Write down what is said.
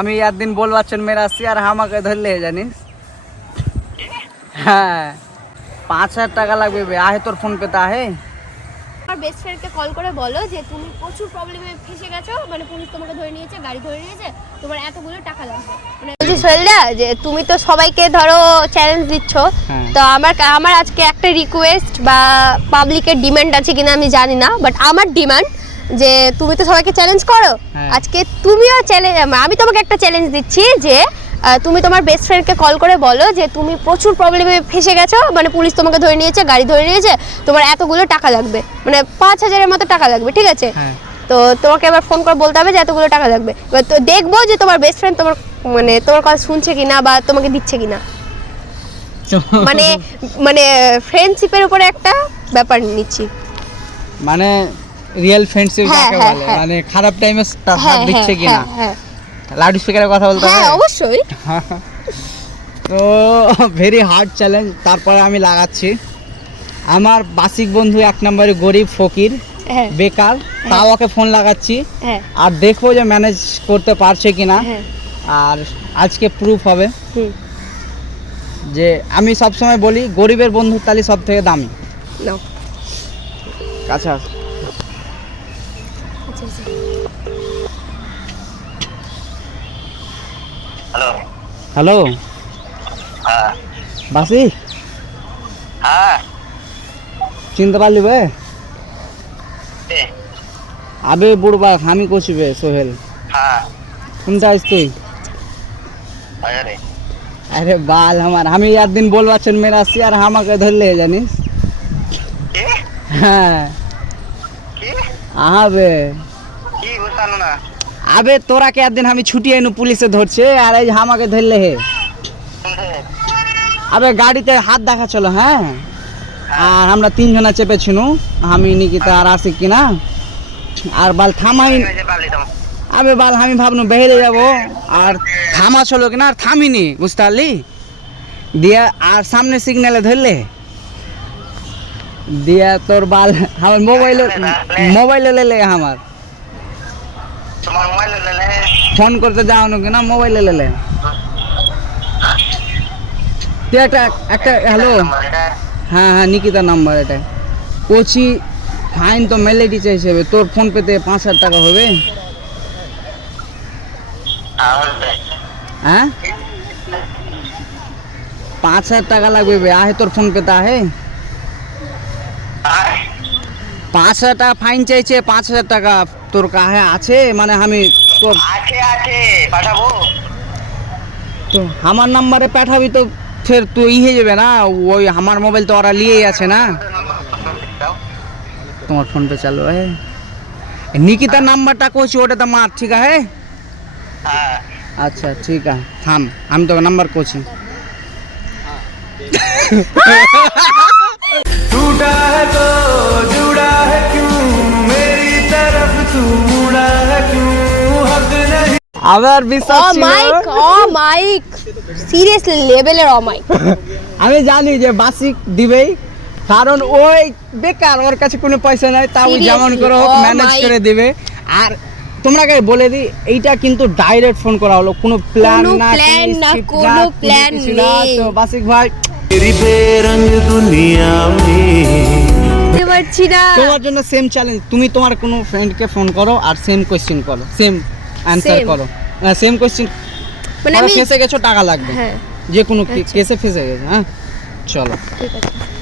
আমি একদিন বলবাচ্ছেন মেরা আর আমাকে ধরলে জানিস? হ্যাঁ পাঁচ হাজার টাকা লাগবে বে। আহে তোর ফোন পেতে আহে। আমার বেস্ট ফ্রেন্ডকে কল করে বলো যে তুমি প্রচুর প্রবলেমে ফেসে গেছো মানে পুলিশ তোমাকে ধরে নিয়েছে গাড়ি ধরে নিয়েছে তোমার এতগুলো টাকা লাগবে। মানে বলছি সোহেলদা যে তুমি তো সবাইকে ধরো চ্যালেঞ্জ দিচ্ছ। হ্যাঁ। তো আমার আমার আজকে একটা রিকোয়েস্ট বা পাবলিকের ডিমান্ড আছে কিনা আমি জানি না বাট আমার ডিমান্ড যে তুমি তো সবাইকে চ্যালেঞ্জ করো। হ্যাঁ। আজকে তুমিও চ্যালেঞ্জ আমি তোমাকে একটা চ্যালেঞ্জ দিচ্ছি যে তুমি তোমার বেস্ট ফ্রেন্ডকে কল করে বলো যে তুমি প্রচুর প্রবলেমে ফেসে গেছো মানে পুলিশ তোমাকে ধরে নিয়েছে গাড়ি ধরে নিয়েছে তোমার এতগুলো টাকা লাগবে। মানে পাঁচ হাজারের মতো টাকা লাগবে ঠিক আছে? হ্যাঁ। তো তোমাকে এবার ফোন করে বলতে হবে যে এতগুলো টাকা লাগবে। এবার তো দেখব যে তোমার বেস্ট ফ্রেন্ড তোমার মানে তোমার কথা শুনছে কিনা বা তোমাকে দিচ্ছে কিনা। মানে মানে ফ্রেন্ডশিপের উপরে একটা ব্যাপার নিচ্ছি। মানে রিয়েল ফ্রেন্ডশিপ হ্যাঁ, কাকে হ্যাঁ, বলে হ্যাঁ। মানে খারাপ টাইমে হ্যাঁ সাথ দিচ্ছে হ্যাঁ, কিনা। হ্যাঁ, লাউড স্পিকারে কথা বলতে হ্যাঁ হবে? হ্যাঁ অবশ্যই। তো ভেরি হার্ড চ্যালেঞ্জ তারপরে আমি লাগাচ্ছি। আমার বাসিক বন্ধু এক নম্বরে গরিব ফকির হ্যাঁ। বেকার তাও ওকে ফোন লাগাচ্ছি। হ্যাঁ। আর দেখব যে ম্যানেজ করতে পারছে কিনা। হ্যাঁ। আর আজকে প্রুফ হবে। যে আমি সবসময় বলি গরিবের বন্ধুর তালি সব থেকে দামি আচ্ছা হ্যালো। হ্যালো। হ্যাঁ। বাসি? হ্যাঁ। চিনতে পারলি বে? আবে বুড়বা আমি করছি বে সোহেল। হ্যাঁ। শুনতে আইস তুই? আরে বাল আমার আমি একদিন বলবাচ্ছেন মেরা আর আমাকে ধরলে জানিস? হ্যাঁ। কি আবে কি বুঝতাম না আবে তোরাকে একদিন আমি ছুটি এনু পুলিশে ধরছে আর এই আমাকে ধরলে হে। আবে গাড়িতে হাত দেখা চলো হ্যাঁ? আর আমরা তিনজনা চেপেছিনু আমি নিকিতা আর আসি কিনা আর বাল থামাই আবে বাল আমি ভাবনু বেহেরে যাব আর থামা চলো কিনা আর থামিনি বুঝতে পারলি? দিয়া আর সামনে সিগন্যালে ধরলে দিয়া তোর বাল আমার মোবাইল মোবাইলে লেলে আমার। মোবাইল ফোন করতে যাও না কিনা? মোবাইলে লেলে। তুই একটা একটা হ্যালো? হ্যাঁ হ্যাঁ নিকিতা নাম্বার এটা। কোচি ফাইন তো মেলে দিচ্ছে হিসেবে। তোর ফোন পেতে পাঁচ হাজার টাকা হবে? হ্যাঁ? পাঁচ হাজার টাকা লাগবে আহে তোর ফোন পেতে আহে। পাঁচ হাজার টাকা ফাইন চাইছে পাঁচ হাজার টাকা তোর কাহে আছে? মানে আমি তোর আছে আছে পাঠাবো। তো আমার নাম্বারে পাঠাবি তো ফের তুই হয়ে যাবে না? ওই আমার মোবাইল তো ওরা নিয়েই আছে না? তোমার ফোন পে চালু है নিকিতা নাম্বারটা কইছি ওটা তো মার ঠিক আছে? হ্যাঁ। আচ্ছা ঠিক আছে থাম আমি তোকে নাম্বার করছি আবার বিশ্বাস ছিল? অমাইক মাইক। সিরিয়াসলি লেভেলের অমাইক আমি জানি যে বাসিক দিবেই কারণ ওই বেকার ওর কাছে কোনো পয়সা নাই তাও যেমন করে হোক ম্যানেজ করে দিবে। আর তোমরা কে বলে দিই এইটা কিন্তু ডাইরেক্ট ফোন করা হলো। কোনো প্ল্যান না প্ল্যান না কোনো প্ল্যান না। তো বাসিক ভাই তেরি বেরং দুনিয়া মে তোমার জন্য সেম চ্যালেঞ্জ তুমি তোমার কোনো ফ্রেন্ডকে ফোন করো আর সেম কোশ্চেন করো। Same answer Same. করো। সেম কোশ্চেন মানে আমি ফেসে গেছো টাকা লাগবে। হ্যাঁ। যে কোনো আচ্ছা। কেসে ফেসে গেছে হ্যাঁ? চলো। ঠিক আছে।